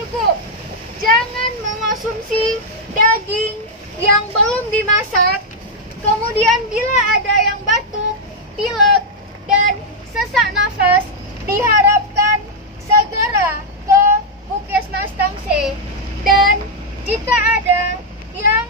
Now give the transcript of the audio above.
cukup. Jangan mengonsumsi daging yang belum dimasak. Kemudian bila ada yang batuk, pilek, dan sesak nafas, diharapkan segera ke Puskesmas Tangse. Dan jika ada yang